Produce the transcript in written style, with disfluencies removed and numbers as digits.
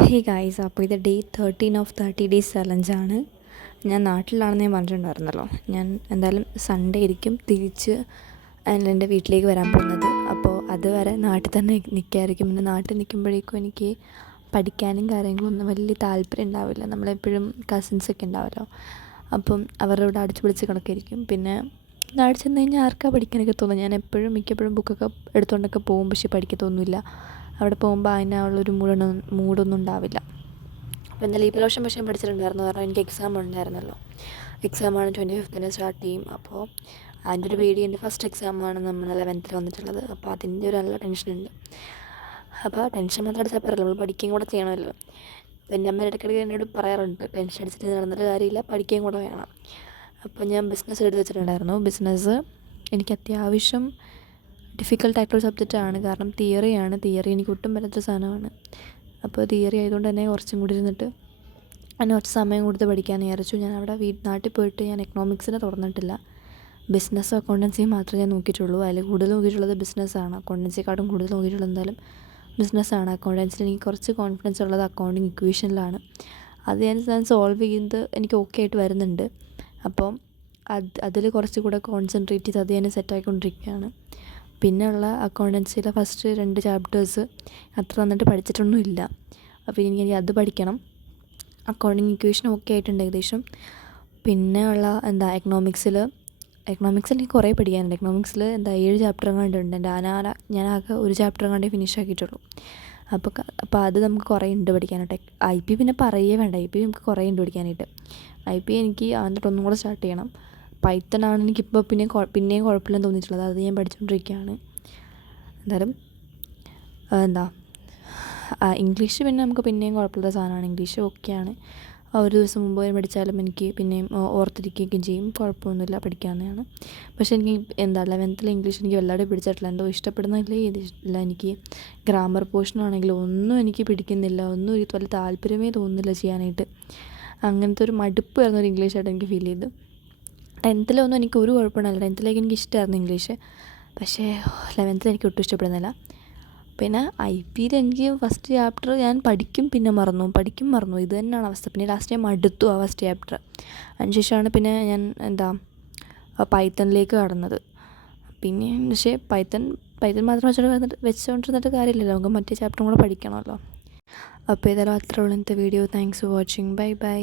Hey guys, അപ്പോൾ ഇത് day 13 of 30 days ചലഞ്ചാണ്. ഞാൻ നാട്ടിലാണെന്ന് ഞാൻ പറഞ്ഞിട്ടുണ്ടായിരുന്നല്ലോ. ഞാൻ എന്തായാലും സൺഡേ ആയിരിക്കും തിരിച്ച് എൻ്റെ വീട്ടിലേക്ക് വരാൻ പോകുന്നത്. അപ്പോൾ അതുവരെ നാട്ടിൽ തന്നെ നിൽക്കായിരിക്കും. പിന്നെ നാട്ടിൽ നിൽക്കുമ്പോഴേക്കും എനിക്ക് പഠിക്കാനും കാര്യങ്ങളൊന്നും വലിയ താല്പര്യം ഉണ്ടാവില്ല. നമ്മളെപ്പോഴും കസിൻസൊക്കെ ഉണ്ടാവുമല്ലോ, അപ്പം അവരുടെ അടിച്ചു പിടിച്ച് കിടക്കായിരിക്കും. പിന്നെ നാട്ടിൽ ചെന്ന് കഴിഞ്ഞാൽ ആർക്കാ പഠിക്കാനൊക്കെ തോന്നും. ഞാൻ എപ്പോഴും മിക്കപ്പോഴും ബുക്കൊക്കെ എടുത്തുകൊണ്ടൊക്കെ പോകും, പക്ഷേ പഠിക്കത്തൊന്നുമില്ല. അവിടെ പോകുമ്പോൾ അതിനുള്ളൊരു മൂഡൊന്നും ഉണ്ടാവില്ല. അപ്പോൾ എന്തായാലും ഈ പ്രാവശ്യം പക്ഷേ പഠിച്ചിട്ടുണ്ടായിരുന്നു, കാരണം എനിക്ക് എക്സാം ഉണ്ടായിരുന്നല്ലോ. എക്സാമാണ് 25th സ്റ്റാർട്ട് ചെയ്യും. അപ്പോൾ അതിൻ്റെ ഒരു പേടി. എൻ്റെ ഫസ്റ്റ് എക്സാമാണ് നമ്മൾ 11th വന്നിട്ടുള്ളത്. അപ്പോൾ അതിൻ്റെ ഒരു നല്ല ടെൻഷനുണ്ട്. അപ്പോൾ ടെൻഷൻ മാത്രം അടിച്ചാൽ പറയല്ലോ, നമ്മൾ പഠിക്കുകയും കൂടെ ചെയ്യണമല്ലോ. എൻ്റെ അമ്മ ഇടയ്ക്കിടയ്ക്ക് എന്നോട് പറയാറുണ്ട്, ടെൻഷൻ അടിച്ചിട്ട് നടന്നിട്ട് കാര്യമില്ല, പഠിക്കുകയും കൂടെ വേണം. അപ്പോൾ ഞാൻ ബിസിനസ് എടുത്ത് വെച്ചിട്ടുണ്ടായിരുന്നു. ബിസിനസ് എനിക്ക് അത്യാവശ്യം ഡിഫിക്കൽട്ടായിട്ടുള്ള സബ്ജക്റ്റാണ്, കാരണം തിയറി എനിക്ക് ഒട്ടും പറ്റാത്ത സാധനമാണ്. അപ്പോൾ തിയറി ആയതുകൊണ്ട് തന്നെ കുറച്ചും കൂടി ഇരുന്നിട്ട് അതിന് കുറച്ച് സമയം കൊടുത്ത് പഠിക്കാൻ വിചാരിച്ചു. ഞാൻ അവിടെ നാട്ടിൽ പോയിട്ട് ഞാൻ എക്കണോമിക്സിനെ തുറന്നിട്ടില്ല. ബിസിനസ്സും അക്കൗണ്ടൻസിയും മാത്രമേ ഞാൻ നോക്കിയിട്ടുള്ളൂ. അതിൽ കൂടുതൽ നോക്കിയിട്ടുള്ളത് ബിസിനസ്സാണ്. അക്കൗണ്ടൻസിയെക്കാട്ടും കൂടുതൽ നോക്കിയിട്ടുള്ളത് എന്തായാലും ബിസിനസ്സാണ്. അക്കൗണ്ടൻസിൽ എനിക്ക് കുറച്ച് കോൺഫിഡൻസ് ഉള്ളത് അക്കൗണ്ടിങ് ഇക്വേഷനിലാണ്. അത് ഞാൻ സോൾവ് ചെയ്യുന്നത് എനിക്ക് ഓക്കെ ആയിട്ട് വരുന്നുണ്ട്. അപ്പം അതിൽ കുറച്ചുകൂടെ കോൺസെൻട്രേറ്റ് ചെയ്ത് അത് ഞാൻ സെറ്റാക്കിക്കൊണ്ടിരിക്കുകയാണ്. പിന്നെയുള്ള അക്കൗണ്ടൻസിയിലെ ഫസ്റ്റ് 2 ചാപ്റ്റേഴ്സ് അത്ര നന്നായിട്ട് പഠിച്ചിട്ടൊന്നുമില്ല. അപ്പോൾ എനിക്ക് അത് പഠിക്കണം. അക്കൗണ്ടിങ് ഇക്വേഷൻ ഓക്കെ ആയിട്ടുണ്ട് ഏകദേശം. പിന്നെ ഉള്ള എക്കണോമിക്സിൽ എനിക്ക് കുറേ പഠിക്കാനുണ്ട്. എക്കണോമിക്സിൽ 7 ചാപ്റ്റർ കണ്ടുണ്ട്. ഞാൻ ആകെ ഒരു ചാപ്റ്റർ കണ്ടേ ഫിനിഷ് ആക്കിയിട്ടുള്ളൂ. അപ്പോൾ അത് നമുക്ക് കുറേ ഉണ്ട് പഠിക്കാനായിട്ട്. IP പിന്നെ പറയേ വേണ്ട, IP നമുക്ക് കുറേ ഉണ്ട് പഠിക്കാനായിട്ട്. IP എനിക്ക് അതിൻ്റെ കൂടെ സ്റ്റാർട്ട് ചെയ്യണം. പൈത്തണാണ് എനിക്കിപ്പോൾ പിന്നെയും കുഴപ്പമില്ലെന്ന് തോന്നിയിട്ടുള്ളത്. അത് ഞാൻ പഠിച്ചുകൊണ്ടിരിക്കുകയാണ്. എന്തായാലും ഇംഗ്ലീഷ് പിന്നെ നമുക്ക് പിന്നെയും കുഴപ്പമില്ലാത്ത സാധനമാണ്. ഇംഗ്ലീഷ് ഓക്കെയാണ്. ഒരു ദിവസം മുമ്പ് പഠിച്ചാലും എനിക്ക് പിന്നെയും ഓർത്തിരിക്കുകയൊക്കെ ചെയ്യും. കുഴപ്പമൊന്നുമില്ല, പഠിക്കാവുന്നതാണ്. പക്ഷേ എനിക്ക് 11th ഇംഗ്ലീഷ് എനിക്ക് വല്ലാതെ പിടിച്ചിട്ടില്ല. എന്തോ ഇഷ്ടപ്പെടുന്നില്ലേ ഇതില്ല. എനിക്ക് ഗ്രാമർ പോർഷനാണെങ്കിലും ഒന്നും എനിക്ക് പിടിക്കുന്നില്ല. ഒന്നും എനിക്ക് വലിയ താല്പര്യമേ തോന്നുന്നില്ല ചെയ്യാനായിട്ട്. അങ്ങനത്തെ ഒരു മടുപ്പ് വരുന്നൊരു ഇംഗ്ലീഷായിട്ട് എനിക്ക് ഫീൽ ചെയ്തു. 10th എനിക്ക് ഒരു കുഴപ്പമുണ്ടായില്ല. 10th എനിക്ക് ഇഷ്ടമായിരുന്നു ഇംഗ്ലീഷ്. പക്ഷേ 11th എനിക്ക് ഒട്ടും ഇഷ്ടപ്പെടുന്നില്ല. പിന്നെ IP എനിക്ക് ഫസ്റ്റ് ചാപ്റ്റർ ഞാൻ പഠിക്കും പിന്നെ മറന്നു ഇത് തന്നെയാണ് അവസ്ഥ. പിന്നെ ലാസ്റ്റ് ഞാൻ മടുത്തു ആ ഫസ്റ്റ് ചാപ്റ്റർ. അതിനുശേഷമാണ് പിന്നെ ഞാൻ പൈത്തണിലേക്ക് കടന്നത്. പിന്നെ പക്ഷേ പൈത്തൺ മാത്രം വെച്ചുകൊണ്ടിരുന്നിട്ട് കാര്യമില്ലല്ലോ, നമുക്ക് മറ്റേ ചാപ്റ്ററും കൂടെ പഠിക്കണമല്ലോ. അപ്പോൾ ഏതായാലും അത്രേ ഉള്ളൂ ഇന്നത്തെ video. Thanks for watching. By.